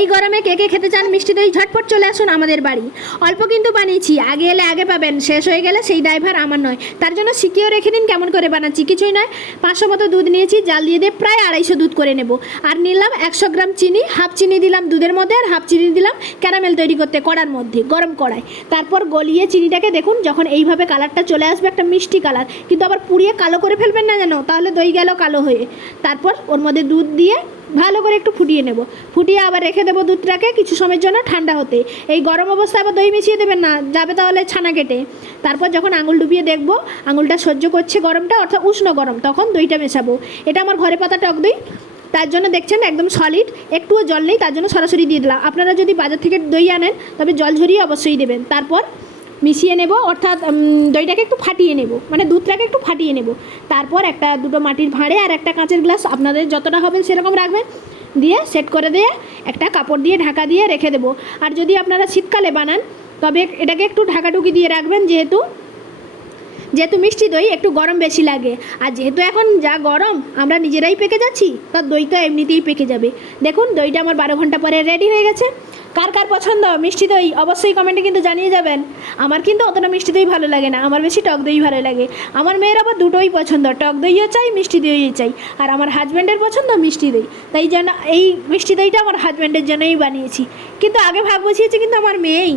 এই গরমে কে কে খেতে চান মিষ্টি দই, ঝটপট চলে আসুন আমাদের বাড়ি। অল্প কিন্তু বানিয়েছি, আগে এলে আগে পাবেন, শেষ হয়ে গেলে সেই ড্রাইভার আমার নয়। তার জন্য শিখিয়েও রেখে দিন কেমন করে বানাচ্ছি। কিছুই নয়, 500 মতো দুধ নিয়েছি, জাল দিয়ে দিয়ে প্রায় 250 দুধ করে নেব। আর নিলাম 100 গ্রাম চিনি, হাফ চিনি দিলাম দুধের মধ্যে, আর হাফ চিনি দিলাম ক্যারামেল তৈরি করতে কড়ার মধ্যে, গরম কড়াই। তারপর গলিয়ে চিনিটাকে দেখুন, যখন এইভাবে কালারটা চলে আসবে, একটা মিষ্টি কালার, কিন্তু আবার পুড়িয়ে কালো করে ফেলবেন না যেন, তাহলে দই গেল কালো হয়ে। তারপর ওর মধ্যে দুধ দিয়ে ভালো করে একটু ফুটিয়ে নেব, ফুটিয়ে আবার রেখে দেবো দুধটাকে কিছু সময়ের জন্য ঠান্ডা হতে। এই গরম অবস্থায় আবার দই মিশিয়ে দেবেন না, যাবে তাহলে ছানা কেটে। তারপর যখন আঙুল ডুবিয়ে দেখবো আঙুলটা সহ্য করছে গরমটা, অর্থাৎ উষ্ণ গরম, তখন দইটা মেশাবো। এটা আমার ঘরে পাতা টক দই, তার জন্য দেখছেন একদম সলিড, একটুও জল নেই, তার জন্য সরাসরি দিয়ে দিলাম। আপনারা যদি বাজার থেকে দই আনেন তবে জল ঝরিয়ে অবশ্যই দেবেন। তারপর মিশিয়ে নেব, অর্থাৎ দইটাকে একটু ফাটিয়ে নেব, মানে দুধটাকে একটু ফাটিয়ে নেব। তারপর একটা দুটো মাটির ভাঁড়ে আর একটা কাঁচের গ্লাস, আপনাদের যতটা হবে সেরকম রাখবেন, দিয়ে সেট করে দিয়ে একটা কাপড় দিয়ে ঢাকা দিয়ে রেখে দেবো। আর যদি আপনারা শীতকালে বানান তবে এটাকে একটু ঢাকাঢুকি দিয়ে রাখবেন, যেহেতু মিষ্টি দই একটু গরম বেশি লাগে। আর যেহেতু এখন যা গরম আমরা নিজেরাই পেকে যাচ্ছি, তার দই তো এমনিতেই পেকে যাবে। দেখুন দইটা আমার 12 ঘন্টা পরে রেডি হয়ে গেছে। কার কার পছন্দ মিষ্টি দই অবশ্যই কমেন্টে কিন্তু জানিয়ে যাবেন। আমার কিন্তু অতটা মিষ্টি দই ভালো লাগে না, আমার বেশি টক দই ভালো লাগে। আমার মেয়ের আবার দুটোই পছন্দ, টক দইও চাই মিষ্টি দইও চাই। আর আমার হাজব্যান্ডের পছন্দ মিষ্টি দই, তাই জন্য এই মিষ্টি দইটা আমার হাজব্যান্ডের জন্যই বানিয়েছি। কিন্তু আগে ভাগ বসিয়েছি কিন্তু আমার মেয়েই।